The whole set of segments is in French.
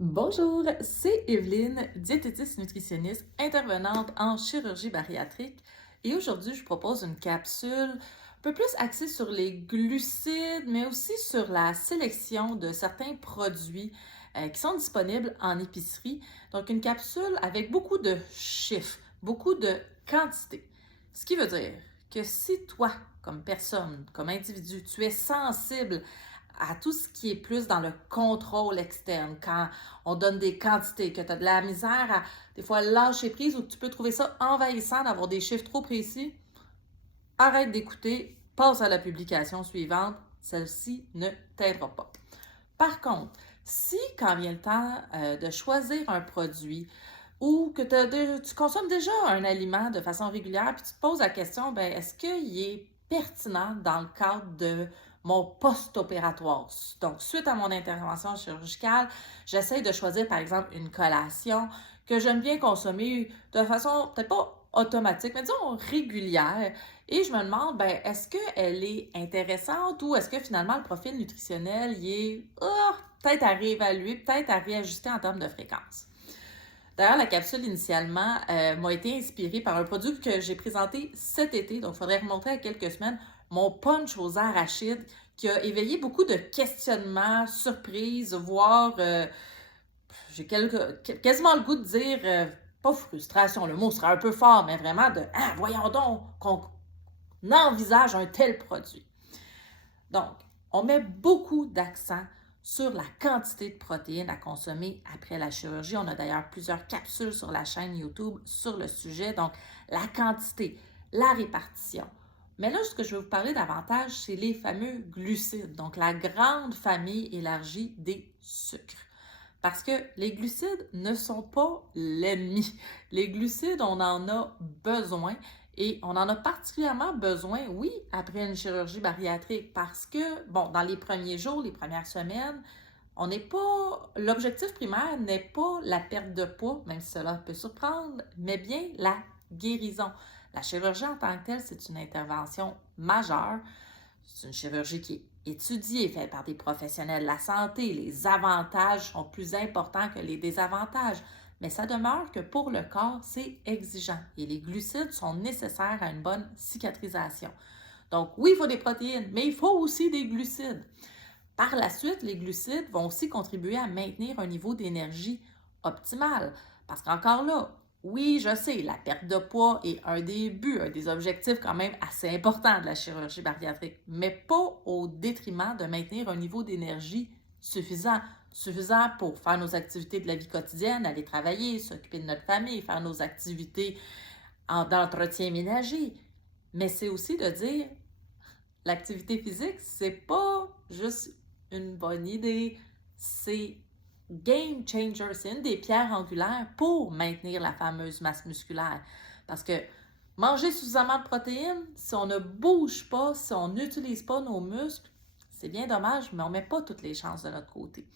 Bonjour, c'est Evelyne, diététiste nutritionniste, intervenante en chirurgie bariatrique. Et aujourd'hui, je vous propose une capsule un peu plus axée sur les glucides, mais aussi sur la sélection de certains produits qui sont disponibles en épicerie. Donc, une capsule avec beaucoup de chiffres, beaucoup de quantité. Ce qui veut dire que si toi, comme personne, comme individu, tu es sensible à tout ce qui est plus dans le contrôle externe, quand on donne des quantités, que tu as de la misère à des fois lâcher prise ou que tu peux trouver ça envahissant d'avoir des chiffres trop précis, arrête d'écouter, passe à la publication suivante, celle-ci ne t'aidera pas. Par contre, si quand vient le temps de choisir un produit ou que tu consommes déjà un aliment de façon régulière, puis tu te poses la question, ben, est-ce qu'il est pertinent dans le cadre de mon post-opératoire? Donc, suite à mon intervention chirurgicale, j'essaie de choisir, par exemple, une collation que j'aime bien consommer de façon peut-être pas automatique, mais disons régulière. Et je me demande, ben, est-ce qu'elle est intéressante ou est-ce que finalement le profil nutritionnel il est peut-être à réévaluer, peut-être à réajuster en termes de fréquence? D'ailleurs, la capsule initialement m'a été inspirée par un produit que j'ai présenté cet été, donc il faudrait remonter à quelques semaines, mon punch aux arachides, qui a éveillé beaucoup de questionnements, surprises, voire j'ai quasiment le goût de dire, pas frustration, le mot serait un peu fort, mais vraiment de ah, voyons donc qu'on envisage un tel produit. Donc, on met beaucoup d'accent sur la quantité de protéines à consommer après la chirurgie. On a d'ailleurs plusieurs capsules sur la chaîne YouTube sur le sujet. Donc, la quantité, la répartition. Mais là, ce que je vais vous parler davantage, c'est les fameux glucides, donc la grande famille élargie des sucres. Parce que les glucides ne sont pas l'ennemi. Les glucides, on en a besoin et on en a particulièrement besoin, oui, après une chirurgie bariatrique parce que, bon, dans les premiers jours, les premières semaines, on n'est pas, l'objectif primaire n'est pas la perte de poids, même si cela peut surprendre, mais bien la guérison. La chirurgie en tant que telle, c'est une intervention majeure. C'est une chirurgie qui est étudiée, faite par des professionnels de la santé. Les avantages sont plus importants que les désavantages. Mais ça demeure que pour le corps, c'est exigeant et les glucides sont nécessaires à une bonne cicatrisation. Donc oui, il faut des protéines, mais il faut aussi des glucides. Par la suite, les glucides vont aussi contribuer à maintenir un niveau d'énergie optimal. Parce qu'encore là, oui, je sais, la perte de poids est un des buts, un des objectifs quand même assez importants de la chirurgie bariatrique, mais pas au détriment de maintenir un niveau d'énergie suffisant. Suffisant pour faire nos activités de la vie quotidienne, aller travailler, s'occuper de notre famille, faire nos activités d'entretien ménager. Mais c'est aussi de dire, l'activité physique, c'est pas juste une bonne idée, c'est game changer, c'est une des pierres angulaires pour maintenir la fameuse masse musculaire. Parce que manger suffisamment de protéines, si on ne bouge pas, si on n'utilise pas nos muscles, c'est bien dommage, mais on ne met pas toutes les chances de notre côté.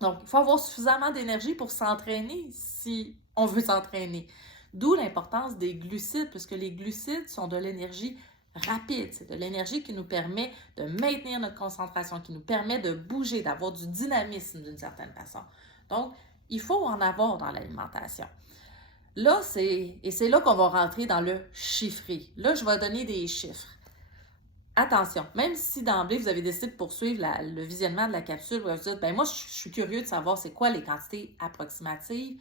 Donc, il faut avoir suffisamment d'énergie pour s'entraîner si on veut s'entraîner. D'où l'importance des glucides, puisque les glucides sont de l'énergie rapide. C'est de l'énergie qui nous permet de maintenir notre concentration, qui nous permet de bouger, d'avoir du dynamisme d'une certaine façon. Donc, il faut en avoir dans l'alimentation. Là, c'est là qu'on va rentrer dans le chiffré. Là, je vais donner des chiffres. Attention, même si d'emblée, vous avez décidé de poursuivre le visionnement de la capsule, vous vous dites, ben moi, je suis curieux de savoir c'est quoi les quantités approximatives.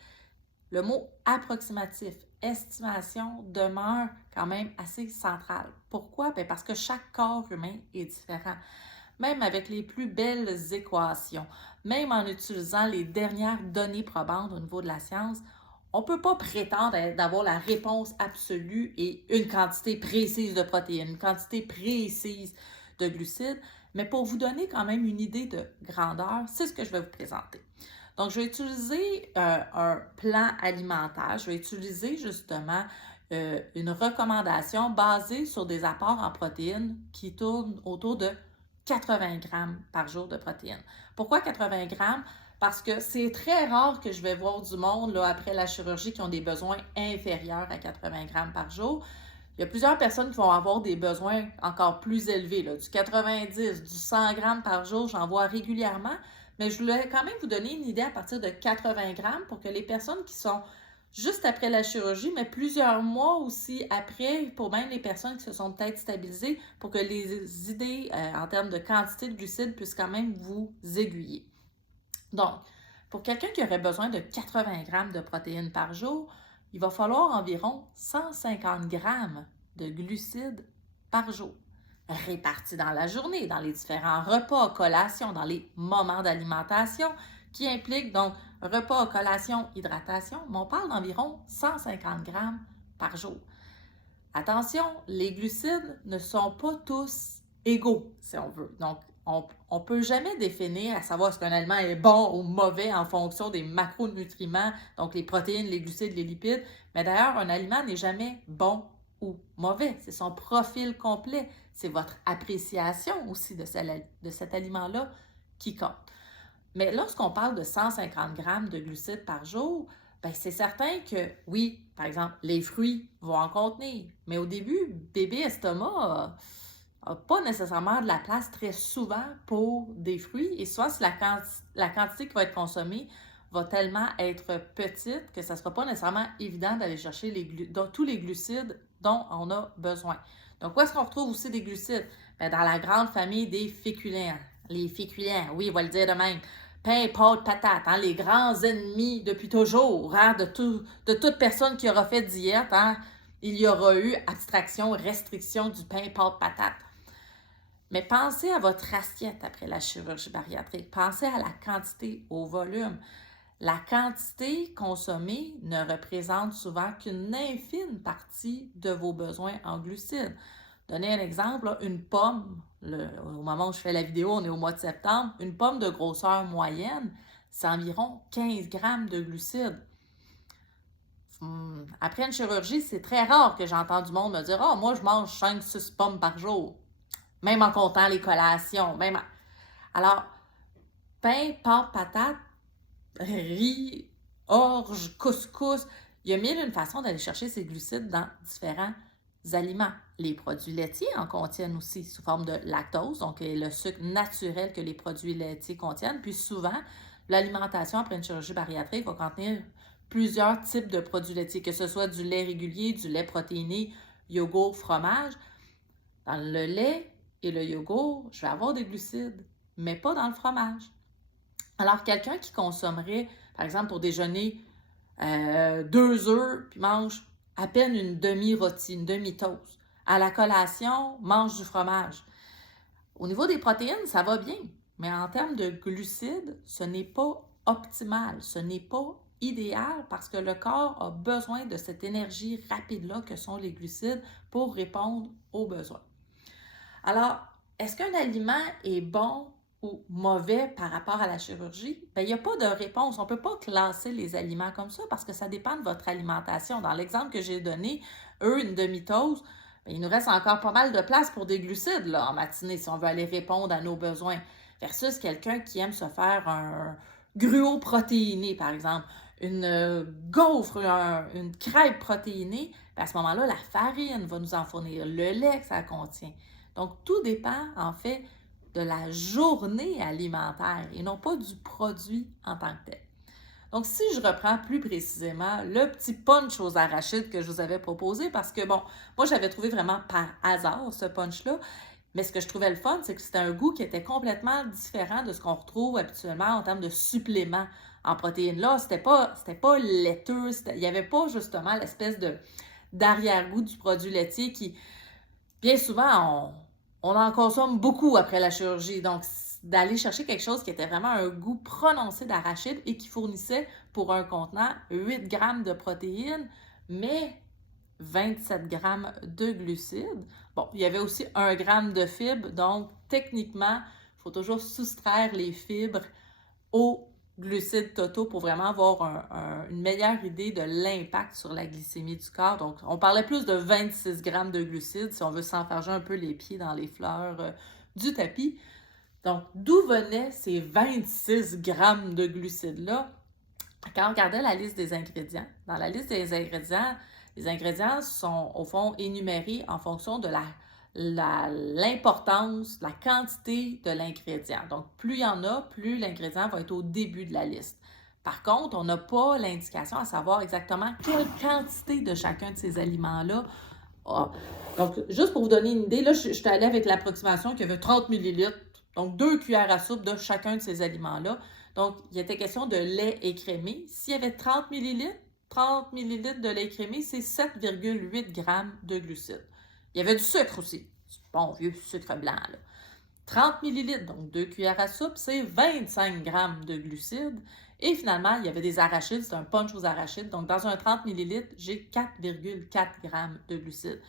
Le mot approximatif, estimation, demeure quand même assez central. Pourquoi? Bien parce que chaque corps humain est différent. Même avec les plus belles équations, même en utilisant les dernières données probantes au niveau de la science, on ne peut pas prétendre d'avoir la réponse absolue et une quantité précise de protéines, une quantité précise de glucides, mais pour vous donner quand même une idée de grandeur, c'est ce que je vais vous présenter. Donc, je vais utiliser un plan alimentaire. Je vais utiliser justement une recommandation basée sur des apports en protéines qui tournent autour de 80 grammes par jour de protéines. Pourquoi 80 grammes? Parce que c'est très rare que je vais voir du monde là, après la chirurgie qui ont des besoins inférieurs à 80 grammes par jour. Il y a plusieurs personnes qui vont avoir des besoins encore plus élevés, là, du 90, du 100 grammes par jour, j'en vois régulièrement. Mais je voulais quand même vous donner une idée à partir de 80 grammes pour que les personnes qui sont juste après la chirurgie, mais plusieurs mois aussi après, pour même les personnes qui se sont peut-être stabilisées, pour que les idées en termes de quantité de glucides puissent quand même vous aiguiller. Donc, pour quelqu'un qui aurait besoin de 80 grammes de protéines par jour, il va falloir environ 150 grammes de glucides par jour, répartis dans la journée, dans les différents repas, collations, dans les moments d'alimentation, qui impliquent donc repas, collation, hydratation, mais on parle d'environ 150 grammes par jour. Attention, les glucides ne sont pas tous égaux, si on veut. Donc, on ne peut jamais définir à savoir si un aliment est bon ou mauvais en fonction des macronutriments, donc les protéines, les glucides, les lipides. Mais d'ailleurs, un aliment n'est jamais bon ou mauvais. C'est son profil complet. C'est votre appréciation aussi de cet aliment-là qui compte. Mais lorsqu'on parle de 150 grammes de glucides par jour, bien, c'est certain que oui, par exemple, les fruits vont en contenir. Mais au début, bébé estomac n'a pas nécessairement de la place très souvent pour des fruits. Et soit la quantité qui va être consommée va tellement être petite que ça ne sera pas nécessairement évident d'aller chercher tous les glucides dont on a besoin. Donc, où est-ce qu'on retrouve aussi des glucides? Bien, dans la grande famille des féculents. Les féculents, oui, on va le dire de même. Pain, pâtes, patates, hein, les grands ennemis depuis toujours, hein, de toute personne qui aura fait diète, hein, il y aura eu abstraction, restriction du pain, pâtes, patates. Mais pensez à votre assiette après la chirurgie bariatrique. Pensez à la quantité, au volume. La quantité consommée ne représente souvent qu'une infime partie de vos besoins en glucides. Donner un exemple, là, une pomme, au moment où je fais la vidéo, on est au mois de septembre, une pomme de grosseur moyenne, c'est environ 15 grammes de glucides. Après une chirurgie, c'est très rare que j'entends du monde me dire « Ah, moi, je mange 5-6 pommes par jour. » Même en comptant les collations. Alors, pain, pâtes, patates, riz, orge, couscous, il y a mille et une façons d'aller chercher ces glucides dans différents aliments. Les produits laitiers en contiennent aussi sous forme de lactose, donc le sucre naturel que les produits laitiers contiennent. Puis souvent, l'alimentation après une chirurgie bariatrique va contenir plusieurs types de produits laitiers, que ce soit du lait régulier, du lait protéiné, yogourt, fromage. Dans le lait et le yogourt, je vais avoir des glucides, mais pas dans le fromage. Alors, quelqu'un qui consommerait, par exemple, pour déjeuner, 2 œufs, puis mange à peine une demi-rôtie, une demi-toast. À la collation, mange du fromage. Au niveau des protéines, ça va bien, mais en termes de glucides, ce n'est pas optimal, ce n'est pas idéal parce que le corps a besoin de cette énergie rapide-là que sont les glucides pour répondre aux besoins. Alors, est-ce qu'un aliment est bon ou mauvais par rapport à la chirurgie? Bien, il n'y a pas de réponse. On ne peut pas classer les aliments comme ça parce que ça dépend de votre alimentation. Dans l'exemple que j'ai donné, une demi-toast, bien, il nous reste encore pas mal de place pour des glucides là, en matinée si on veut aller répondre à nos besoins. Versus quelqu'un qui aime se faire un gruau protéiné, par exemple, une gaufre, une crêpe protéinée, bien, à ce moment-là, la farine va nous en fournir, le lait que ça contient. Donc, tout dépend, en fait, de la journée alimentaire et non pas du produit en tant que tel. Donc, si je reprends plus précisément le petit punch aux arachides que je vous avais proposé, parce que, bon, moi, j'avais trouvé vraiment par hasard ce punch-là, mais ce que je trouvais le fun, c'est que c'était un goût qui était complètement différent de ce qu'on retrouve habituellement en termes de suppléments en protéines. Là, c'était pas laiteux, il n'y avait pas justement l'espèce d'arrière-goût du produit laitier qui, bien souvent, on en consomme beaucoup après la chirurgie. Donc, d'aller chercher quelque chose qui était vraiment un goût prononcé d'arachide et qui fournissait pour un contenant 8 grammes de protéines, mais 27 grammes de glucides. Bon, il y avait aussi 1 gramme de fibres, donc techniquement, il faut toujours soustraire les fibres aux glucides totaux pour vraiment avoir une meilleure idée de l'impact sur la glycémie du corps. Donc, on parlait plus de 26 grammes de glucides si on veut s'enfarger un peu les pieds dans les fleurs du tapis. Donc, d'où venaient ces 26 grammes de glucides-là? Quand on regardait la liste des ingrédients, dans la liste des ingrédients, les ingrédients sont au fond énumérés en fonction de l'importance, la quantité de l'ingrédient. Donc, plus il y en a, plus l'ingrédient va être au début de la liste. Par contre, on n'a pas l'indication à savoir exactement quelle quantité de chacun de ces aliments-là. Ah. Donc, juste pour vous donner une idée, là, je suis allée avec l'approximation qu'il y avait 30 millilitres, donc 2 cuillères à soupe de chacun de ces aliments-là. Donc, il était question de lait écrémé. S'il y avait 30 millilitres de lait écrémé, c'est 7,8 grammes de glucides. Il y avait du sucre aussi. Bon vieux sucre blanc, là. 30 millilitres, donc 2 cuillères à soupe, c'est 25 grammes de glucides. Et finalement, il y avait des arachides, c'est un punch aux arachides. Donc, dans un 30 millilitres, j'ai 4,4 grammes de glucides.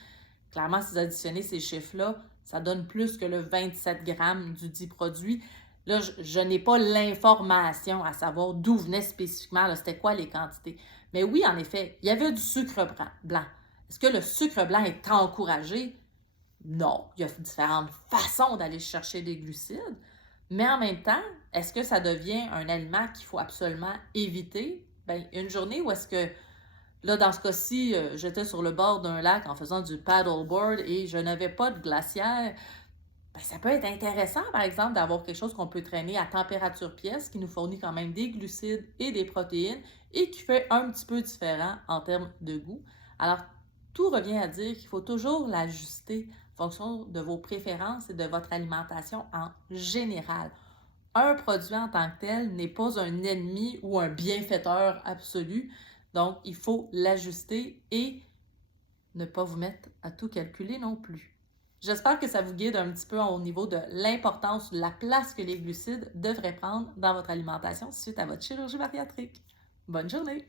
Clairement, si vous additionnez ces chiffres-là, ça donne plus que le 27 grammes du dit produit. Là, je n'ai pas l'information à savoir d'où venait spécifiquement, c'était quoi les quantités. Mais oui, en effet, il y avait du sucre blanc. Est-ce que le sucre blanc est encouragé? Non, il y a différentes façons d'aller chercher des glucides, mais en même temps, est-ce que ça devient un aliment qu'il faut absolument éviter? Bien, une journée où est-ce que, là, dans ce cas-ci, j'étais sur le bord d'un lac en faisant du paddleboard et je n'avais pas de glacière, bien, ça peut être intéressant, par exemple, d'avoir quelque chose qu'on peut traîner à température pièce, qui nous fournit quand même des glucides et des protéines et qui fait un petit peu différent en termes de goût. Alors, tout revient à dire qu'il faut toujours l'ajuster en fonction de vos préférences et de votre alimentation en général. Un produit en tant que tel n'est pas un ennemi ou un bienfaiteur absolu, donc il faut l'ajuster et ne pas vous mettre à tout calculer non plus. J'espère que ça vous guide un petit peu au niveau de l'importance, de la place que les glucides devraient prendre dans votre alimentation suite à votre chirurgie bariatrique. Bonne journée!